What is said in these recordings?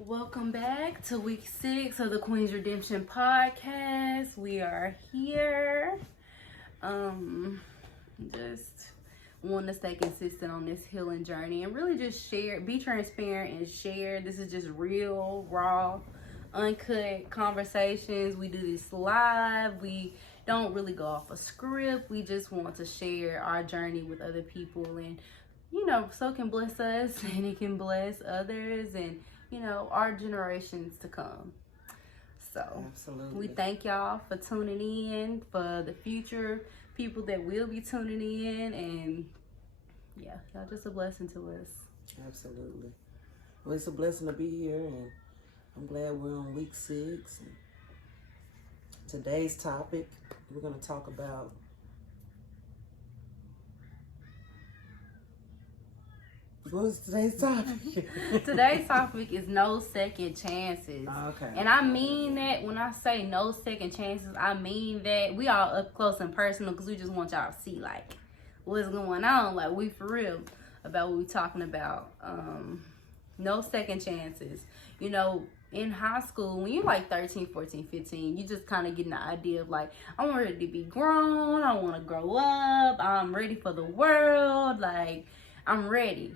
Welcome back to week 6 of the Queen's Redemption podcast. We are here. Just want to stay consistent on this healing journey and really just share, be transparent and share. This is just real, raw, uncut conversations. We do this live. We don't really go off a script. We just want to share our journey with other people, and so it can bless us and it can bless others and our generations to come. So absolutely, we thank y'all for tuning in, for the future people that will be tuning in, and y'all just a blessing to us. Absolutely. Well, it's a blessing to be here, and I'm glad we're on week 6. Today's topic, we're going to talk about what's today's topic? Today's topic is no second chances. Okay. And I mean that when I say no second chances, I mean that we all up close and personal because we just want y'all to see like what's going on. Like we for real about what we talking about. No second chances. In high school, when you're like 13, 14, 15, you just kind of getting the idea of like, I'm ready to be grown. I want to grow up. I'm ready for the world. Like, I'm ready.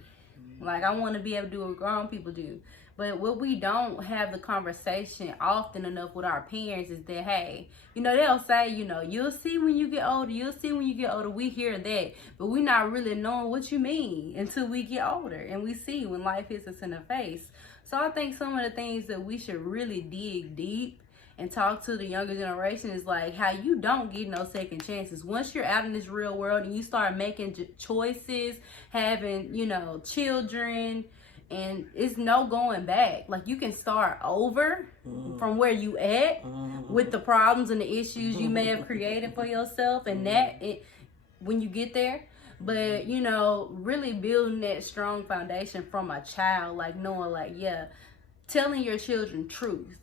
Like, I want to be able to do what grown people do. But what we don't have the conversation often enough with our parents is that, hey, they'll say, you'll see when you get older. You'll see when you get older. We hear that. But we not really knowing what you mean until we get older. And we see when life hits us in the face. So I think some of the things that we should really dig deep and talk to the younger generation is like how you don't get no second chances. Once you're out in this real world and you start making choices, having, children, and it's no going back. Like you can start over from where you at with the problems and the issues you may have created for yourself, and when you get there. But, really building that strong foundation from a child, like knowing like, telling your children truth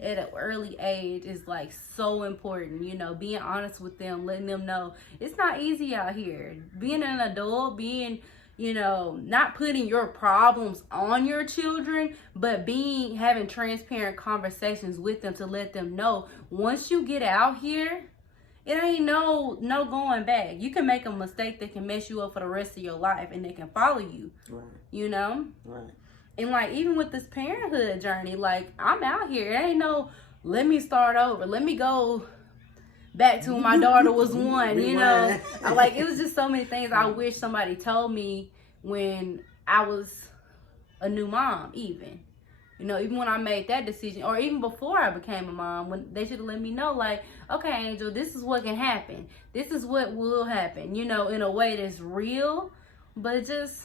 at an early age is like so important. Being honest with them, letting them know it's not easy out here. Being an adult, being, not putting your problems on your children, but having transparent conversations with them to let them know once you get out here, it ain't no going back. You can make a mistake that can mess you up for the rest of your life, and they can follow you. Right. Right. And like even with this parenthood journey, like I'm out here. It ain't no let me start over. Let me go back to when my daughter was 1. Like it was just so many things I wish somebody told me when I was a new mom, even. Even when I made that decision, or even before I became a mom, when they should have let me know, like, okay, Angel, this is what can happen. This is what will happen, in a way that's real, but just,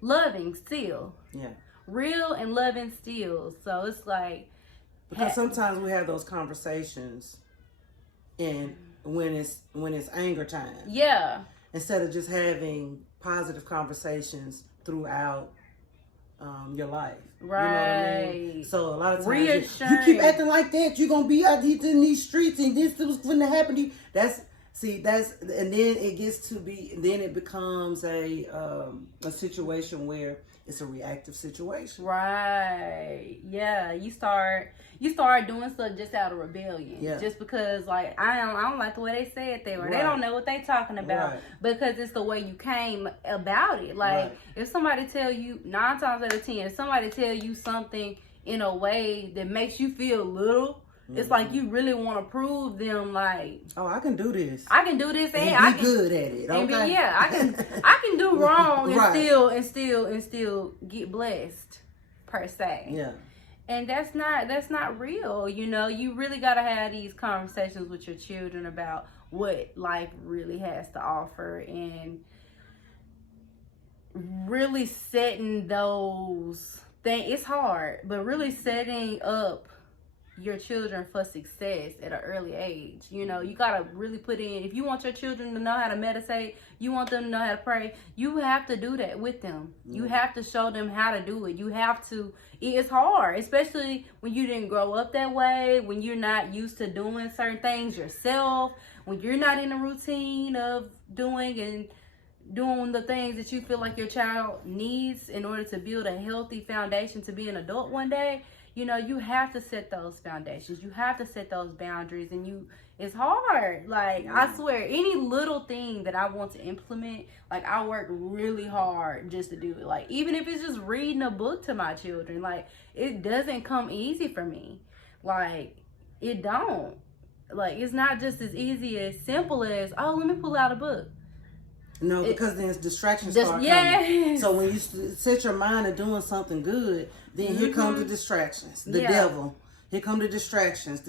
loving still. Yeah. Real and loving still. So it's like. Because sometimes we have those conversations and when it's anger time. Yeah. Instead of just having positive conversations throughout your life. Right. You know what I mean? So a lot of times you keep acting like that, you're gonna be out here in these streets and this was gonna happen to you. And then it becomes a situation where it's a reactive situation. Right. Yeah. You start doing stuff just out of rebellion. Yeah. Just because like I don't like the way they say it there, or they don't know what they talking about because it's the way you came about it. Like if somebody tell you 9 times out of 10, if somebody tell you something in a way that makes you feel little, it's like you really want to prove them like, oh, I can do this. I can do this, and I can be good at it. Okay. I can do wrong and still get blessed per se. Yeah. And that's not real. You really gotta have these conversations with your children about what life really has to offer, and really setting those things. It's hard, but really setting up your children for success at an early age. You gotta really put in, if you want your children to know how to meditate, you want them to know how to pray, you have to do that with them. You have to show them how to do it. You have to. It's hard, especially when you didn't grow up that way, when you're not used to doing certain things yourself, when you're not in a routine of doing and doing the things that you feel like your child needs in order to build a healthy foundation to be an adult one day, you know, you have to set those foundations. You have to set those boundaries, and it's hard. Like, I swear, any little thing that I want to implement, like, I work really hard just to do it. Like, even if it's just reading a book to my children, like, it doesn't come easy for me. Like, it don't. Like, it's not just as easy as simple as, oh, let me pull out a book. No, because then distractions start coming. So when you set your mind to doing something good, then here come the distractions. The devil. Here come the distractions.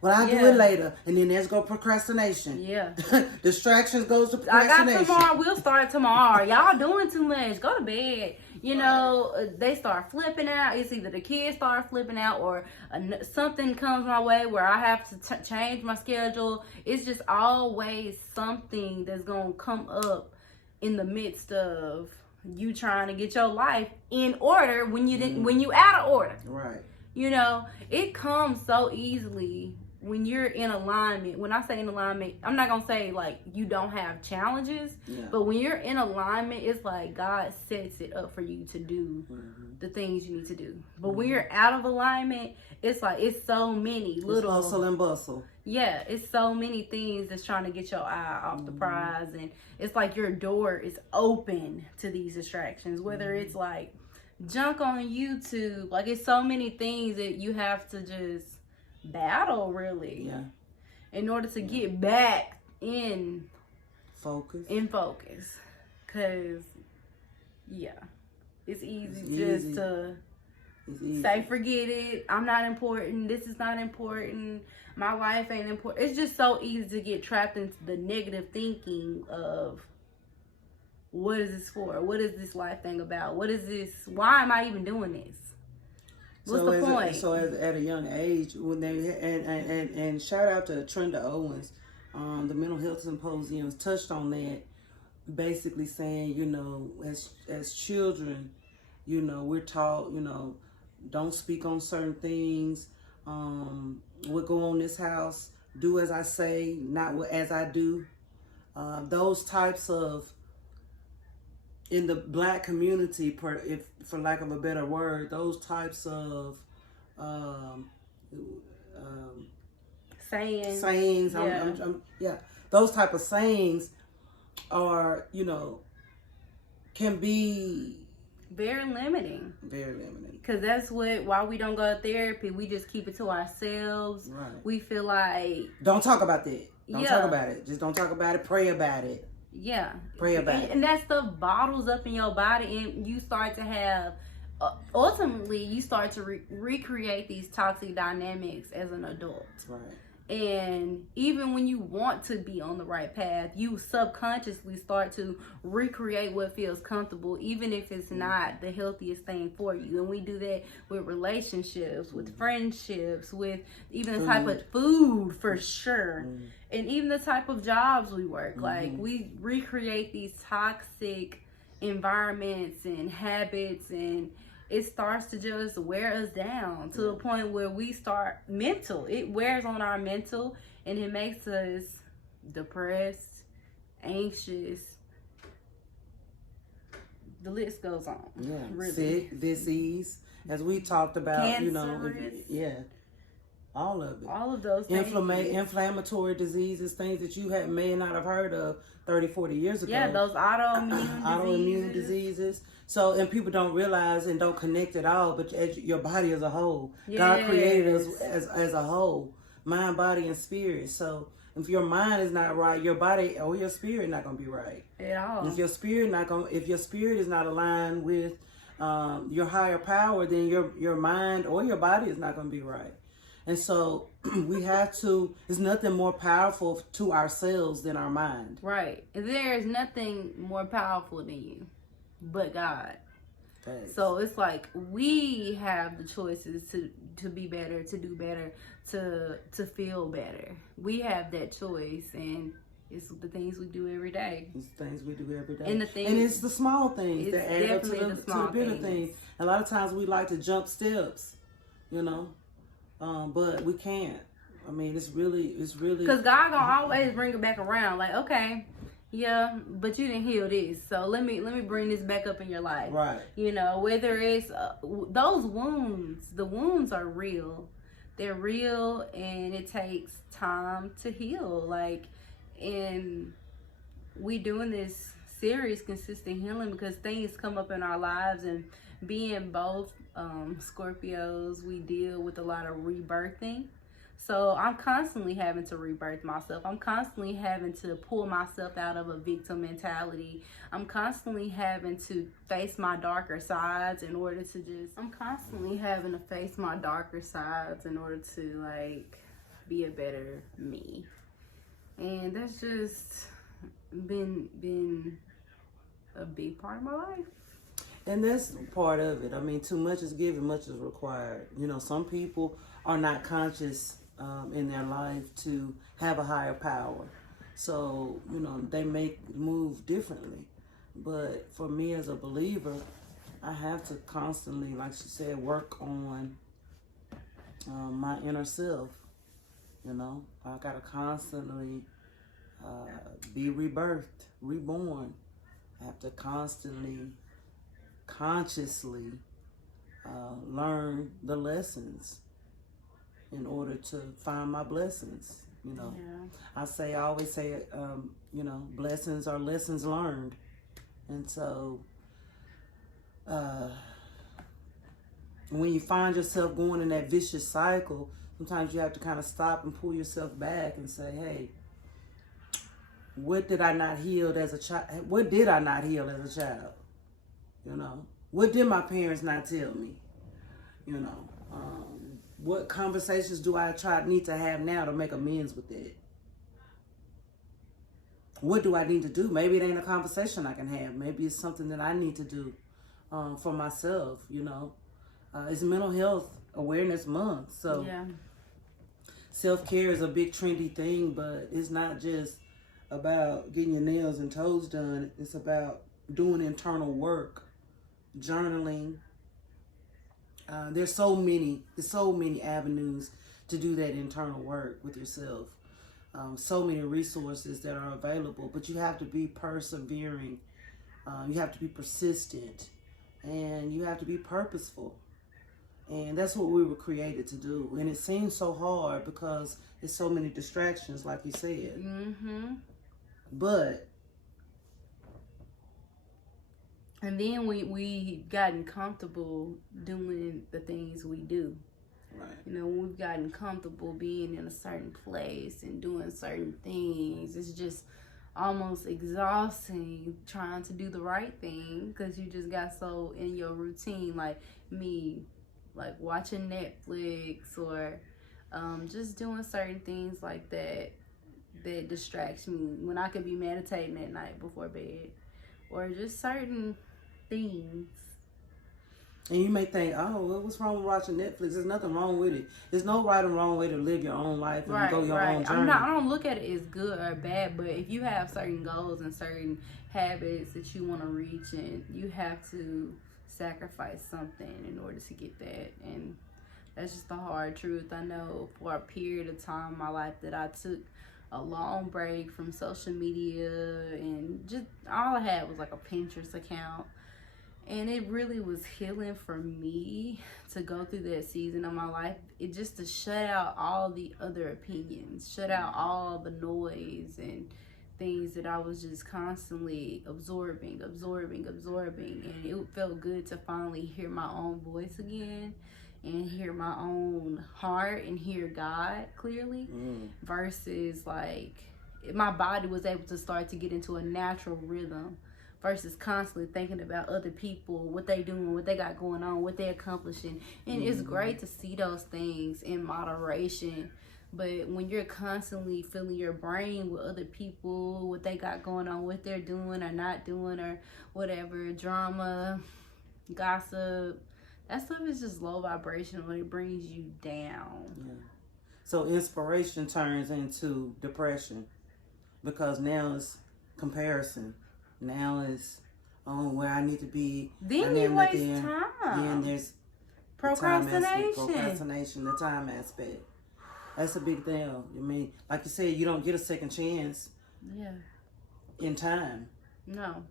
Well, I'll do it later. And then there's go procrastination. Yeah. Distractions goes to procrastination. I got tomorrow. We'll start tomorrow. Y'all doing too much. Go to bed. You know, they start flipping out. It's either the kids start flipping out or something comes my way where I have to change my schedule. It's just always something that's going to come up in the midst of you trying to get your life in order when you out of order. Right. You know, it comes so easily when you're in alignment. When I say in alignment, I'm not going to say like you don't have challenges, but when you're in alignment, it's like God sets it up for you to do the things you need to do. But when you're out of alignment, it's like it's so many little hustle and bustle. Yeah, it's so many things that's trying to get your eye off the prize, and it's like your door is open to these distractions, whether it's like junk on YouTube, like it's so many things that you have to just battle really in order to get back in focus, because it's easy to say forget it, I'm not important, this is not important, my life ain't important. It's just so easy to get trapped into the negative thinking of what is this for? What is this life thing about? What is this? Why am I even doing this? What's the point? At a young age, when they and shout out to Trenda Owens, the Mental Health Symposiums touched on that, basically saying, you know, as children, you know, we're taught, you know, don't speak on certain things. We'll go on this house, do as I say, not as I do. Those types of, in the Black community, if for lack of a better word, those types of sayings, those type of sayings are, you know, can be very limiting. Because that's why we don't go to therapy. We just keep it to ourselves. Right. We feel like, don't talk about that. Don't talk about it. Just don't talk about it. Pray about it. Yeah. Pray about it. And that stuff bottles up in your body, and you start to have, ultimately, you start to recreate these toxic dynamics as an adult. Right. And even when you want to be on the right path, you subconsciously start to recreate what feels comfortable, even if it's not the healthiest thing for you. And we do that with relationships, with friendships, with even the type of food, for sure. And even the type of jobs we work. Like, we recreate these toxic environments and habits, and it starts to just wear us down to the point where we start it wears on our mental, and it makes us depressed, anxious. The list goes on. Yeah, really. Sick, disease, as we talked about, cancerous. You know, all of it. All of those things. Inflammatory diseases, things that you may not have heard of 30, 40 years ago. Yeah, those autoimmune diseases. So, and people don't realize and don't connect at all, but your body as a whole. Yes. God created us as a whole, mind, body, and spirit. So, if your mind is not right, your body or your spirit not going to be right. At all. If your spirit is not aligned with your higher power, then your mind or your body is not going to be right. And so we have to, there's nothing more powerful to ourselves than our mind. Right. There is nothing more powerful than you but God. Thanks. So it's like we have the choices to be better, to do better, to feel better. We have that choice, and it's the things we do every day. It's the things we do every day. And it's the small things that add up to the bigger things. A lot of times we like to jump steps, you know. But we can't. I mean, it's really. Because God gonna always bring it back around. Like, okay, Yeah, but you didn't heal this, so let me bring this back up in your life. Right. You know, whether it's those wounds, the wounds are real. They're real, and it takes time to heal. Like, and we doing this series, consistent healing, because things come up in our lives, and being both Scorpios, we deal with a lot of rebirthing. So I'm constantly having to rebirth myself. I'm constantly having to pull myself out of a victim mentality. I'm constantly having to face my darker sides in order to I'm constantly having to face my darker sides in order to, like, be a better me. And that's just been a big part of my life. And that's part of it. I mean, too much is given, much is required. You know, some people are not conscious in their life to have a higher power. So, you know, they may move differently. But for me as a believer, I have to constantly, like she said, work on my inner self. You know, I got to constantly be rebirthed, reborn. I have to constantly, consciously learn the lessons in order to find my blessings. You know, I always say, you know, blessings are lessons learned. And so when you find yourself going in that vicious cycle, sometimes you have to kind of stop and pull yourself back and say, hey, what did I not heal as a child? What did I not heal as a child? You know, what did my parents not tell me? You know, what conversations do I need to have now to make amends with that? What do I need to do? Maybe it ain't a conversation I can have. Maybe it's something that I need to do for myself. You know, it's Mental Health Awareness Month, so self-care is a big trendy thing, but it's not just about getting your nails and toes done. It's about doing internal work, journaling. There's so many avenues to do that internal work with yourself. So many resources that are available, but you have to be persevering. You have to be persistent, and you have to be purposeful. And that's what we were created to do. And it seems so hard because there's so many distractions, like you said. Mm-hmm. But and then we gotten comfortable doing the things we do. Right. You know, we've gotten comfortable being in a certain place and doing certain things. It's just almost exhausting trying to do the right thing because you just got so in your routine. Like me, like watching Netflix or just doing certain things like that distracts me when I could be meditating at night before bed, or just certain things. And you may think, oh, what's wrong with watching Netflix? There's nothing wrong with it. There's no right or wrong way to live your own life and go your own journey. I don't look at it as good or bad, but if you have certain goals and certain habits that you want to reach, and you have to sacrifice something in order to get that. And that's just the hard truth. I know for a period of time in my life that I took a long break from social media, and just all I had was like a Pinterest account. And it really was healing for me to go through that season of my life. It just to shut out all the other opinions, shut out all the noise and things that I was just constantly absorbing. And it felt good to finally hear my own voice again and hear my own heart and hear God clearly, versus like my body was able to start to get into a natural rhythm versus constantly thinking about other people, what they doing, what they got going on, what they accomplishing. And it's great to see those things in moderation. But when you're constantly filling your brain with other people, what they got going on, what they're doing or not doing, or whatever, drama, gossip, that stuff is just low vibrational. It brings you down. Yeah. So inspiration turns into depression because now it's comparison. Now it's where I need to be. Then you waste time. Then there's procrastination. The time aspect. That's a big deal. I mean, like you said, you don't get a second chance. Yeah. in time. No.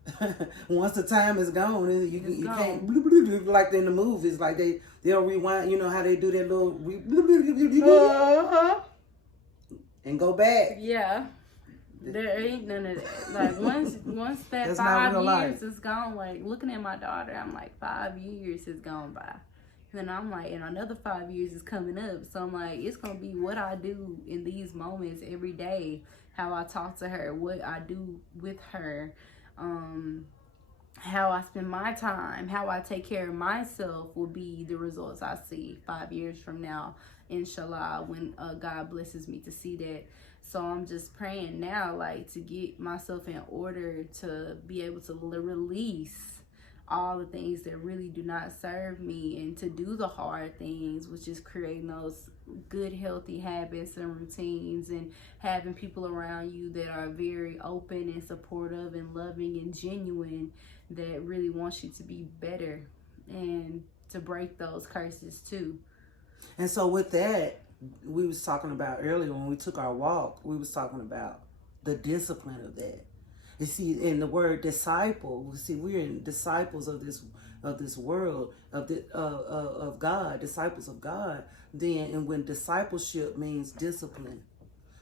Once the time is gone, you can't like in the movies, like they'll rewind. You know how they do that little and go back. Yeah. There ain't none of that. Like once that That's 5 years life. is gone, like looking at my daughter, I'm like 5 years has gone by. And I'm like, and another 5 years is coming up. So I'm like, it's gonna be what I do in these moments every day, how I talk to her, what I do with her, how I spend my time, how I take care of myself will be the results I see 5 years from now, inshallah, when God blesses me to see that. So I'm just praying now, like, to get myself in order to be able to release all the things that really do not serve me, and to do the hard things, which is creating those good, healthy habits and routines, and having people around you that are very open and supportive and loving and genuine, that really wants you to be better, and to break those curses too. And so with that, we was talking about earlier when we took our walk, we was talking about the discipline of that. You see, in the word disciple, we see we're in disciples of this world, of God, disciples of God. Then, and when discipleship means discipline,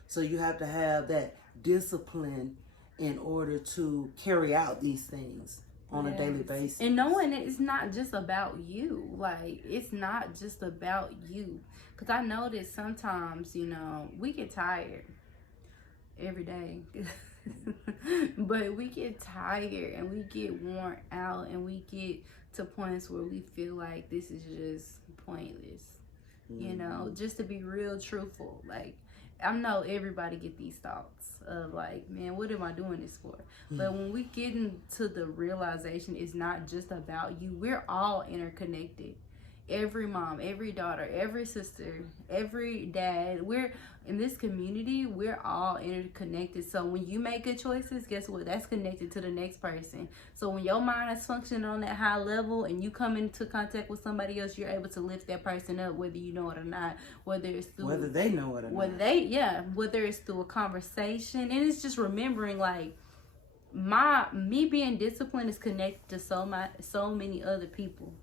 so you have to have that discipline in order to carry out these things on a daily basis. And knowing that it's not just about you, like it's not just about you, because I know that sometimes, you know, we get tired every day. But we get tired and we get worn out, and we get to points where we feel like this is just pointless. You know, just to be real truthful, like I know everybody get these thoughts of like, man, what am I doing this for? But when we get into the realization it's not just about you, we're all interconnected. Every mom, every daughter, every sister, every dad, we're in this community, we're all interconnected. So when you make good choices, guess what? That's connected to the next person. So when your mind is functioning on that high level and you come into contact with somebody else, you're able to lift that person up, whether you know it or not, whether it's through, whether they know it or whether not. Whether it's through a conversation. And it's just remembering, like, me being disciplined is connected to so many other people.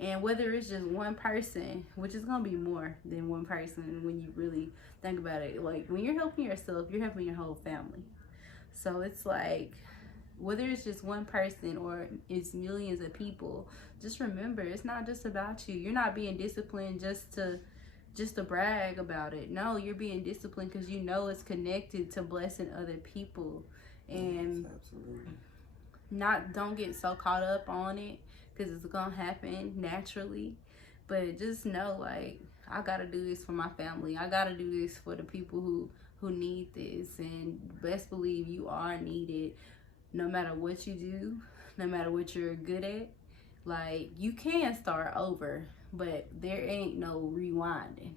And whether it's just one person, which is going to be more than one person when you really think about it. Like, when you're helping yourself, you're helping your whole family. So it's like, whether it's just one person or it's millions of people, just remember, it's not just about you. You're not being disciplined just to brag about it. No, you're being disciplined because you know it's connected to blessing other people. And yes, absolutely. Don't get so caught up on it, because it's gonna happen naturally. But just know, like, I gotta do this for my family. I gotta do this for the people who need this. And best believe you are needed, no matter what you do, no matter what you're good at. Like, you can start over, but there ain't no rewinding.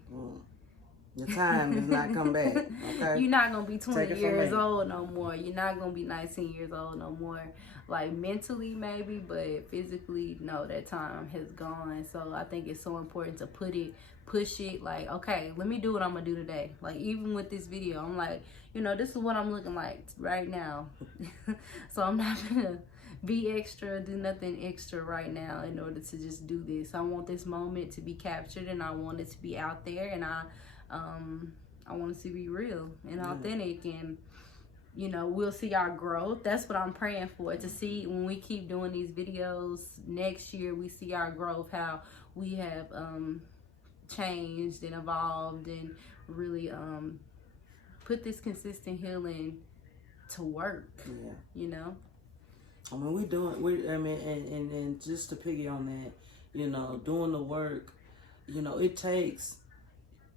The time does not come back. Okay, you're not gonna be 20 years old no more. You're not gonna be 19 years old no more. Like, mentally maybe, but physically, no, that time has gone. So I think it's so important to push it, like, okay, let me do what I'm gonna do today. Like, even with this video, I'm like, you know, this is what I'm looking like right now. So I'm not gonna be extra, do nothing extra right now in order to just do this. I want this moment to be captured, and I want it to be out there, and I want it to be real and authentic. And you know, we'll see our growth. That's what I'm praying for, to see when we keep doing these videos next year, we see our growth, how we have changed and evolved, and really put this consistent healing to work. You know, I mean, and just to piggy on that, you know, doing the work, you know, it takes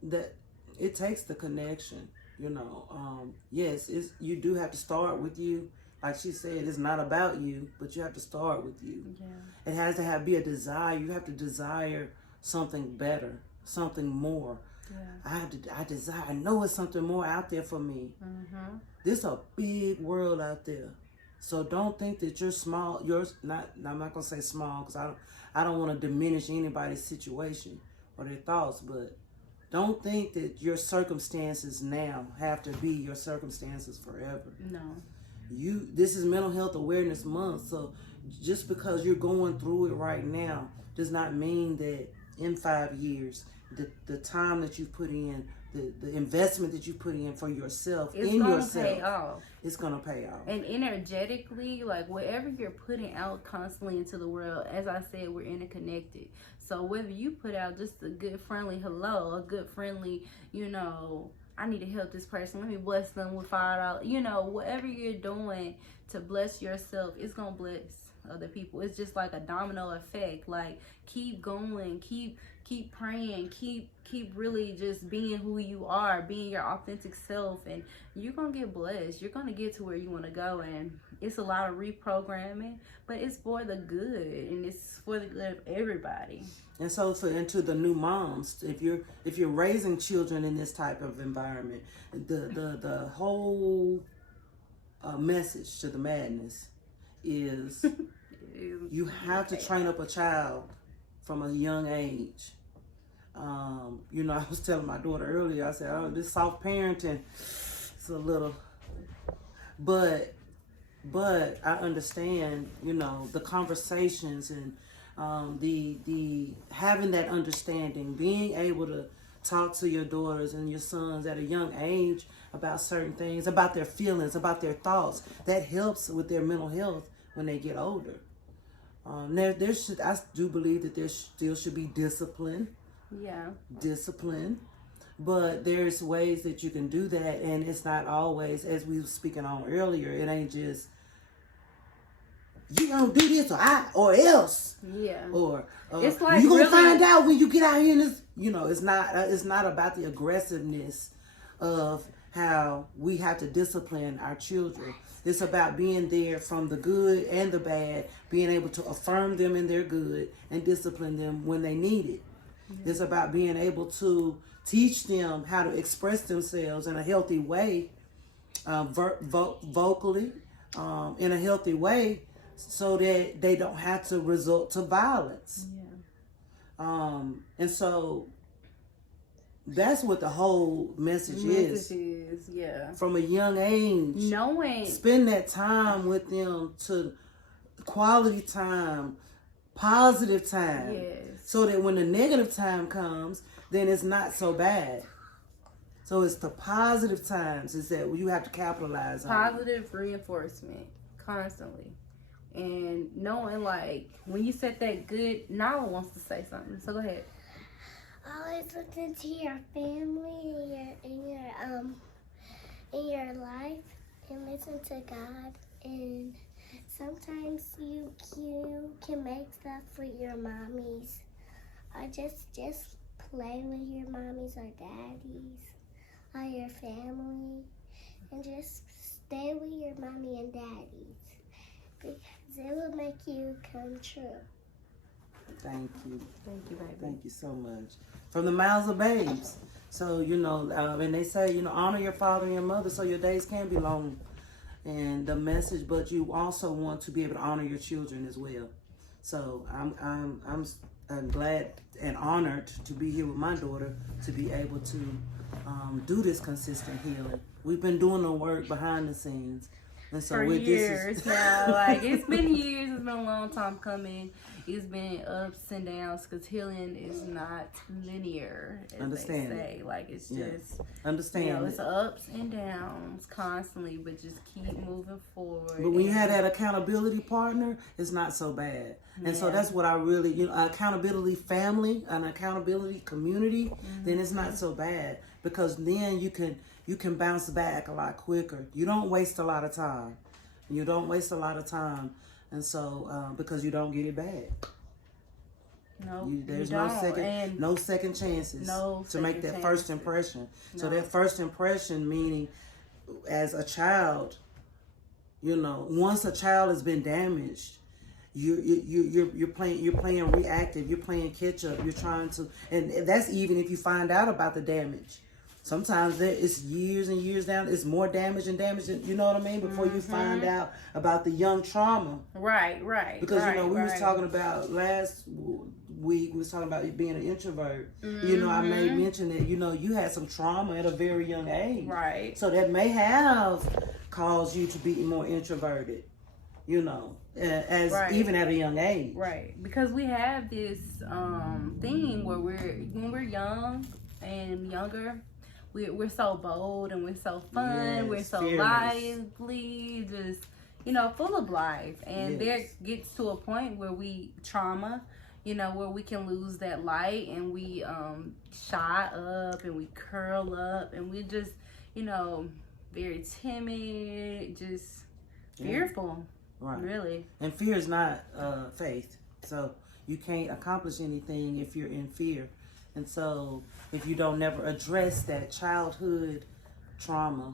the connection. You know, yes, you do have to start with you. Like she said, it's not about you, but you have to start with you. Yeah. It has to be a desire. You have to desire something better, something more. Yeah. I know it's something more out there for me. Mm-hmm. There's a big world out there. So don't think that you're small. I'm not gonna say small, because I don't want to diminish anybody's situation or their thoughts, but don't think that your circumstances now have to be your circumstances forever. No. this is Mental Health Awareness Month. So just because you're going through it right now does not mean that in 5 years, the time that you put in, the investment that you put in for yourself, it's gonna pay off. It's gonna pay off. And energetically, like whatever you're putting out constantly into the world, as I said, we're interconnected. So whether you put out just a good friendly hello, a good friendly, I need to help this person, let me bless them with $5, whatever you're doing to bless yourself, it's gonna bless other people. It's just like a domino effect. Like, keep going, keep praying, keep really just being who you are, being your authentic self, and you're gonna get blessed. You're gonna get to where you want to go. And it's a lot of reprogramming, but it's for the good, and it's for the good of everybody. And so into the new moms, if you're raising children in this type of environment, the whole message to the madness is you have to train up a child from a young age. I was telling my daughter earlier, I said, this soft parenting, it's a little, but I understand, the conversations and the having that understanding, being able to talk to your daughters and your sons at a young age about certain things, about their feelings, about their thoughts, that helps with their mental health when they get older. I do believe that there still should be discipline. Yeah. Discipline. But there's ways that you can do that, and it's not always, as we were speaking on earlier, it ain't just, you gonna do this or else. Yeah. Or it's like you gonna find out when you get out here in this. It's not about the aggressiveness of how we have to discipline our children. It's about being there from the good and the bad, being able to affirm them in their good and discipline them when they need it. Mm-hmm. It's about being able to teach them how to express themselves in a healthy way, vocally, in a healthy way, so that they don't have to resort to violence. Yeah. And so that's what the whole message is. Yeah. From a young age, spend that time with them, to quality time, positive time. Yes. So that when the negative time comes, then it's not so bad. So it's the positive times is that you have to capitalize on. Positive reinforcement constantly. And knowing, like, when you set that good, Nala wants to say something, so go ahead. Always listen to your family in your life, and listen to God. And sometimes you can make stuff for your mommies, or just play with your mommies or daddies or your family, and just stay with your mommy and daddies, because it will make you come true. Thank you. Thank you, baby. Thank you so much. From the mouths of babes. So, and they say, honor your father and your mother so your days can be long. And the message, but you also want to be able to honor your children as well. So I'm glad and honored to be here with my daughter, to be able to do this consistent healing. We've been doing the work behind the scenes. And so for years now. Like, it's been years. It's been a long time coming. It's been ups and downs, because healing is not linear, as they say. Like, it's just, understand. It's ups and downs constantly, but just keep moving forward. But when you have that accountability partner, it's not so bad. And so that's what I really, accountability family, an accountability community, then it's not so bad, because then you can bounce back a lot quicker. You don't waste a lot of time. And so, because you don't get it back. No, there's no second chances to make that first impression. No. So that first impression, meaning as a child, once a child has been damaged, you're playing reactive. You're playing catch up. You're trying to, and that's even if you find out about the damage. Sometimes it's years and years down. It's more damage and damage. You know what I mean? Before you find out about the young trauma. Right. Because we was talking about last week. We was talking about you being an introvert. I made mention that you had some trauma at a very young age. Right. So that may have cause you to be more introverted, you know, as even at a young age. Right. Because we have this thing where when we're young and younger, we're so bold and we're so fun, Yes, we're so fearless. lively, just, you know, full of life. And there gets to a point where trauma, you know, where we can lose that light and we shy up and we curl up and we just, you know, very timid, just fearful. Right. Really. And fear is not faith. So you can't accomplish anything if you're in fear. And so if you don't never address that childhood trauma,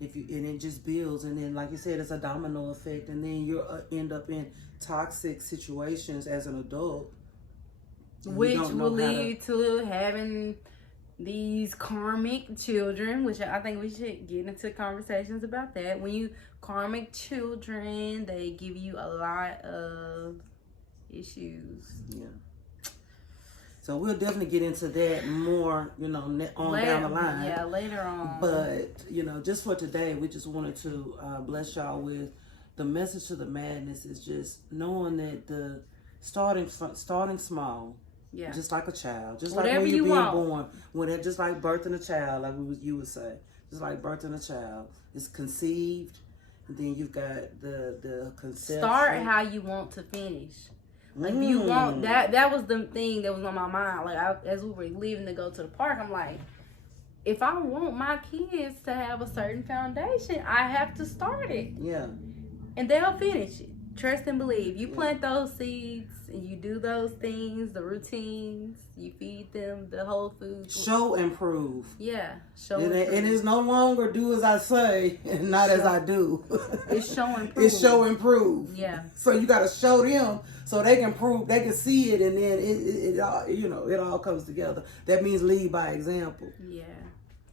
and it just builds, and then like you said, it's a domino effect, and then you end up in toxic situations as an adult, which will lead to having these karmic children, which I think we should get into conversations about that. When you karmic children, they give you a lot of issues. Yeah. So we'll definitely get into that more, you know, down the line. Yeah, later on. But, you know, just for today, we just wanted to bless y'all with the message to the madness is just knowing that the starting small. Yeah. Just like a child. Just whatever like when you're being born. Just like birthing a child, like you would say. Just like birthing a child. It's conceived, and then you've got the conception. Start how you want to finish. Like you want that was the thing that was on my mind. Like as we were leaving to go to the park, I'm like, if I want my kids to have a certain foundation, I have to start it. Yeah. And they'll finish it. Trust and believe. You plant those seeds and you do those things, the routines, you feed them the whole food. Show and prove. Yeah. And it's no longer do as I say and not as I do. It's show and prove. It's show and prove. Yeah. So you got to show them so they can prove, they can see it, and then it all, you know, it all comes together. That means lead by example. Yeah.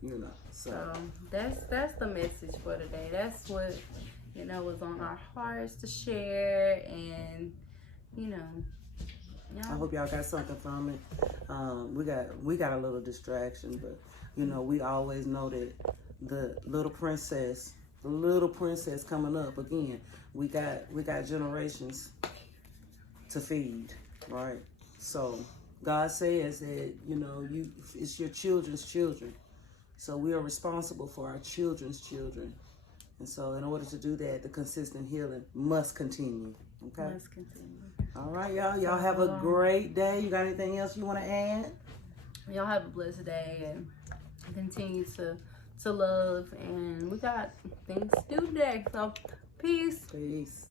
You know. So that's the message for today. That's what, you know, was on our hearts to share, and you know, I hope y'all got something from it. We got a little distraction, but you know, we always know that the little princess coming up again. We got generations to feed, right? So God says that, you know, it's your children's children. So we are responsible for our children's children. And so in order to do that, the consistent healing must continue. Okay? Must continue. All right, y'all. Y'all have a great day. You got anything else you want to add? Y'all have a blessed day and continue to love. And we got things to do today. So peace. Peace.